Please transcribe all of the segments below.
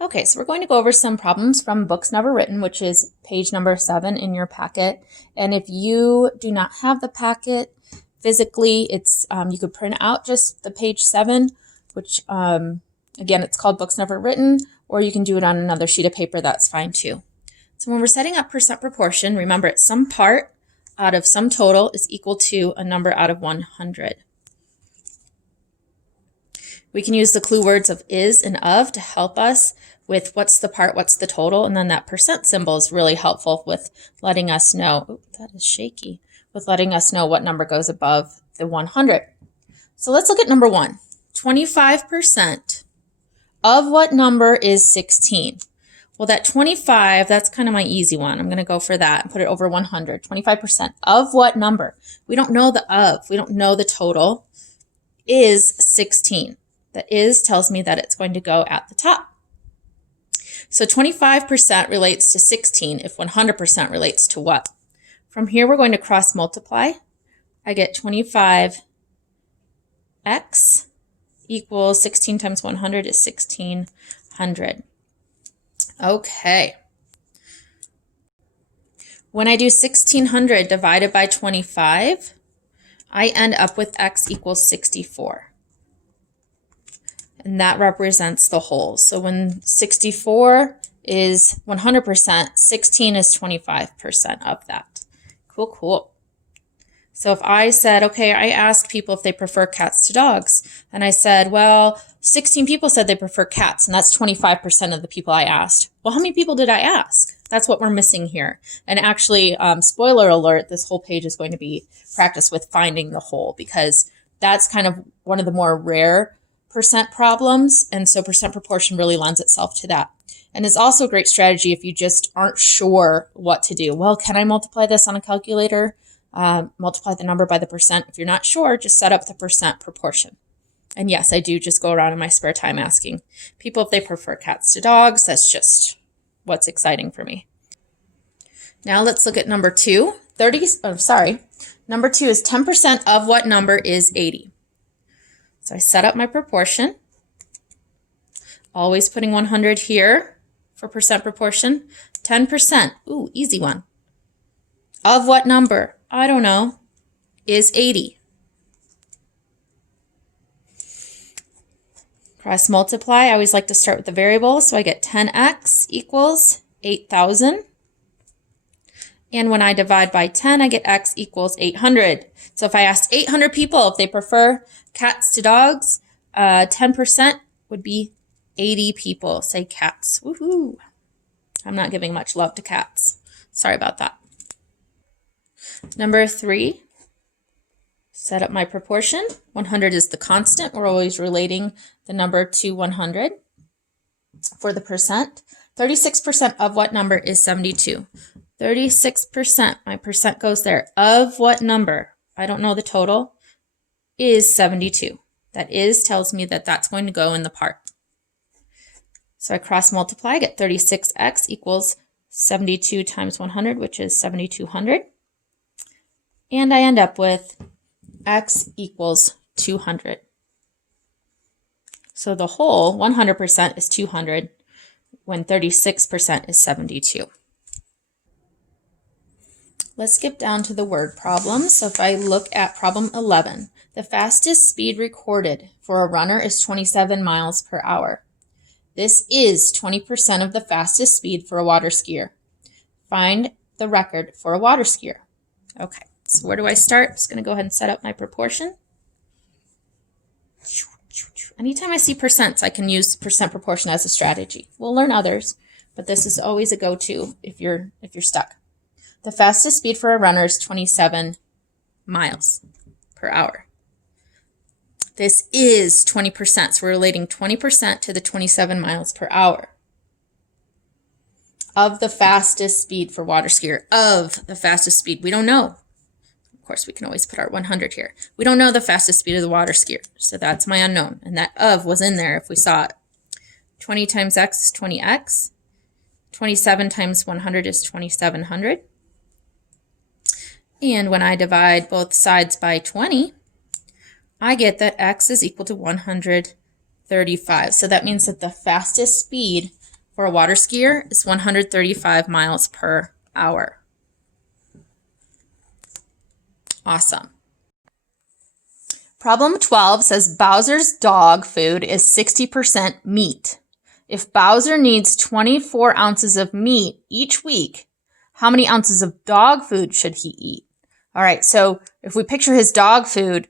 Okay, so we're going to go over some problems from Books Never Written, which is page number 7 in your packet. And if you do not have the packet physically, it's you could print out just the page 7, which again, it's called Books Never Written, or you can do it on another sheet of paper, that's fine too. So when we're setting up percent proportion, remember it's some part out of some total is equal to a number out of 100. We can use the clue words of is and of to help us with what's the part, what's the total, and then that percent symbol is really helpful with letting us know, oh, that is shaky, with letting us know what number goes above the 100. So let's look at number 1. 25% of what number is 16? Well, that 25, that's kind of my easy one. I'm going to go for that and put it over 100. 25% of what number? We don't know the of. We don't know the total. Is 16. That is tells me that it's going to go at the top. So 25% relates to 16 if 100% relates to what? From here, we're going to cross multiply. I get 25x equals 16 times 100 is 1600. Okay. When I do 1600 divided by 25, I end up with x equals 64. And that represents the whole. So when 64 is 100%, 16 is 25% of that. Cool, cool. So if I said, okay, I asked people if they prefer cats to dogs, and I said, well, 16 people said they prefer cats, and that's 25% of the people I asked. Well, how many people did I ask? That's what we're missing here. And actually, spoiler alert, this whole page is going to be practice with finding the whole, because that's kind of one of the more rare percent problems, and so percent proportion really lends itself to that. And it's also a great strategy if you just aren't sure what to do. Well, can I multiply this on a calculator? Multiply the number by the percent. If you're not sure, just set up the percent proportion. And yes, I do just go around in my spare time asking people if they prefer cats to dogs. That's just what's exciting for me. Now let's look at number 2. Number 2 is 10% of what number is 80? So I set up my proportion, always putting 100 here for percent proportion. 10%, ooh, easy one. Of what number? I don't know, is 80. Cross multiply, I always like to start with the variable, so I get 10x equals 8,000. And when I divide by 10, I get x equals 800. So if I asked 800 people if they prefer cats to dogs, 10% would be 80 people say cats. Woohoo! I'm not giving much love to cats. Sorry about that. Number 3, set up my proportion. 100 is the constant. We're always relating the number to 100 for the percent. 36% of what number is 72? 36%, my percent goes there. Of what number? I don't know the total. Is 72. That is tells me that that's going to go in the part. So I cross multiply, I get 36x equals 72 times 100, which is 7,200. And I end up with x equals 200. So the whole 100% is 200 when 36% is 72. Let's skip down to the word problems. So if I look at problem 11, the fastest speed recorded for a runner is 27 miles per hour. This is 20% of the fastest speed for a water skier. Find the record for a water skier. Okay, so where do I start? I'm just going to go ahead and set up my proportion. Anytime I see percents, I can use percent proportion as a strategy. We'll learn others, but this is always a go-to if you're stuck. The fastest speed for a runner is 27 miles per hour. This is 20%, so we're relating 20% to the 27 miles per hour. Of the fastest speed for water skier, of the fastest speed, we don't know. Of course, we can always put our 100 here. We don't know the fastest speed of the water skier, so that's my unknown, and that of was in there if we saw it. 20 times x is 20x. 27 times 100 is 2,700. And when I divide both sides by 20, I get that x is equal to 135. So that means that the fastest speed for a water skier is 135 miles per hour. Awesome. Problem 12 says Bowser's dog food is 60% meat. If Bowser needs 24 ounces of meat each week, how many ounces of dog food should he eat? All right, so if we picture his dog food,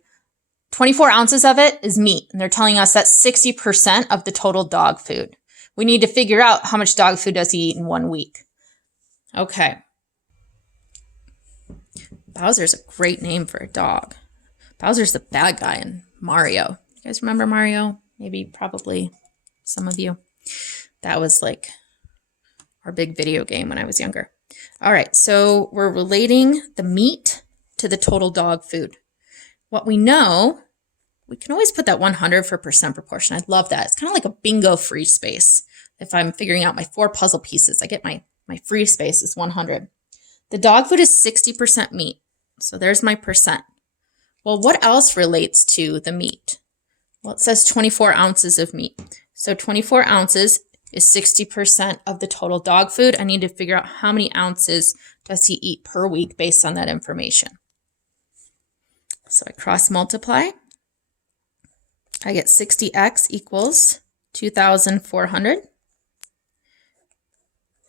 24 ounces of it is meat, and they're telling us that's 60% of the total dog food. We need to figure out how much dog food does he eat in 1 week. Okay. Bowser's a great name for a dog. Bowser's the bad guy in Mario. You guys remember Mario? Maybe, probably some of you. That was like our big video game when I was younger. All right, so we're relating the meat to the total dog food. What we know, we can always put that 100 for percent proportion. I love that. It's kind of like a bingo free space. If I'm figuring out my 4 puzzle pieces, I get my free space is 100. The dog food is 60% meat. So there's my percent. Well, what else relates to the meat? Well, it says 24 ounces of meat. So 24 ounces is 60% of the total dog food. I need to figure out how many ounces does he eat per week based on that information. So I cross multiply. I get 60x equals 2,400.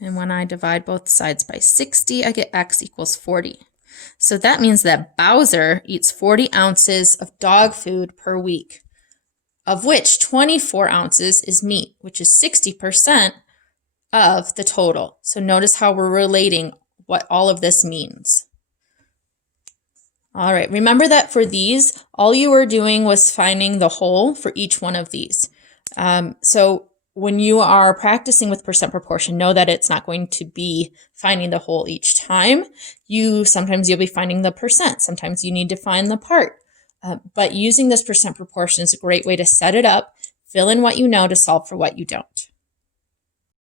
And when I divide both sides by 60, I get x equals 40. So that means that Bowser eats 40 ounces of dog food per week, of which 24 ounces is meat, which is 60% of the total. So notice how we're relating what all of this means. All right, remember that for these, all you were doing was finding the whole for each one of these. So when you are practicing with percent proportion, know that it's not going to be finding the whole each time. Sometimes you'll be finding the percent. Sometimes you need to find the part. But using this percent proportion is a great way to set it up, fill in what you know to solve for what you don't.